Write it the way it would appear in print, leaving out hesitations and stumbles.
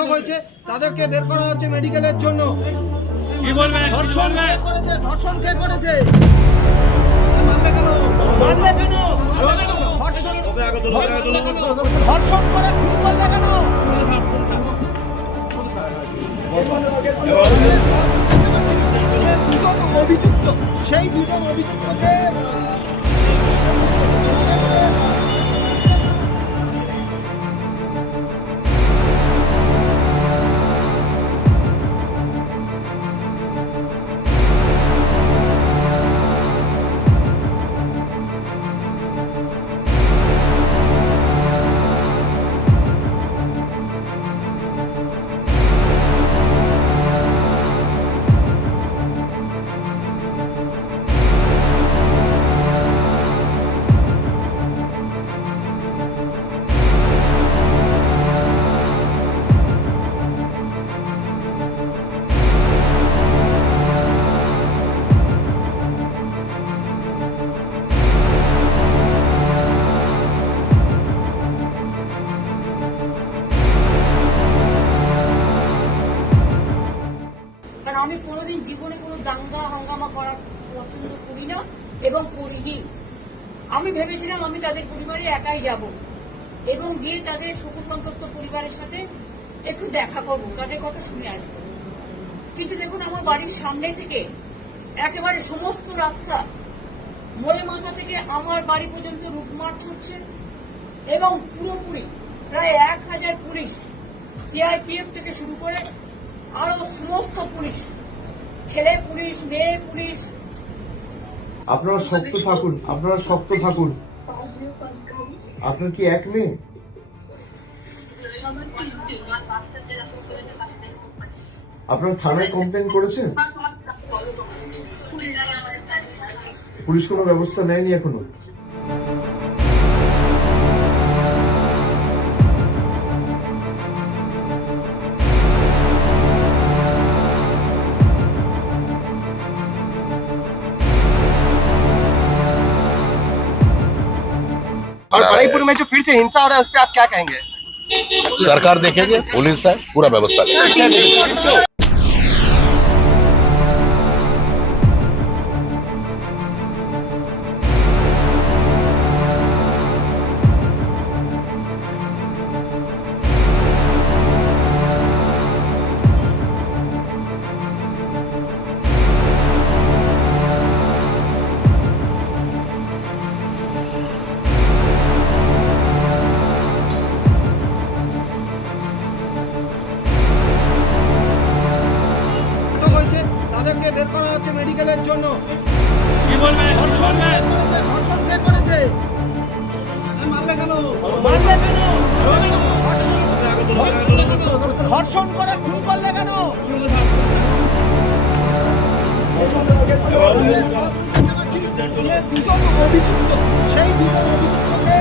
আটক হয়েছে, তাদেরকে বের করা হচ্ছে মেডিকেলের জন্য। কি বলবেন? ধর্ষণ কে করেছে? মারলে কেন? ধর্ষণ করে খুন করলে কেন? দুজন অভিযুক্ত, সেই দুজন অভিযুক্তকে আমি কোনোদিন জীবনে কোনো দাঙ্গা হাঙ্গামা করার পছন্দ করি না এবং করিনি। আমি ভেবেছিলাম আমি তাদের পরিবারে একাই যাব এবং গিয়ে তাদের শোকসন্তপ্ত পরিবারের সাথে একটু দেখা করবো, তাদের কথা শুনে আসবো। কিন্তু দেখুন, আমার বাড়ির সামনে থেকে একেবারে সমস্ত রাস্তা মোড়ে মাথা থেকে আমার বাড়ি পর্যন্ত রুটমার ছুটছে এবং পুরোপুরি প্রায় 1000 পুলিশ, সিআরপিএফ থেকে শুরু করে আরো সমস্ত পুলিশ, ছেলে পুলিশ, মেয়ে পুলিশ। আপনারা শক্ত থাকুন, আপনারা শক্ত থাকুন। আপনার কি এক মেয়ে? আপনার থানায় কমপ্লেন করেছেন? পুলিশ কোনো ব্যবস্থা নেয়নি এখনো? और बड़ाईपुर में जो फिर से हिंसा हो रहा है उस पर आप क्या कहेंगे? सरकार देखेंगे, पुलिस है, पूरा व्यवस्था करेंगे। তাদেরকে বের করা হচ্ছে মেডিকেলের জন্য। কি বলবেন? ধর্ষণ কে করেছে? মারলে কেন? ধর্ষণ করে খুন করলে কেন? যে দুজন অভিযুক্ত, সেই দুজন অভিযুক্তকে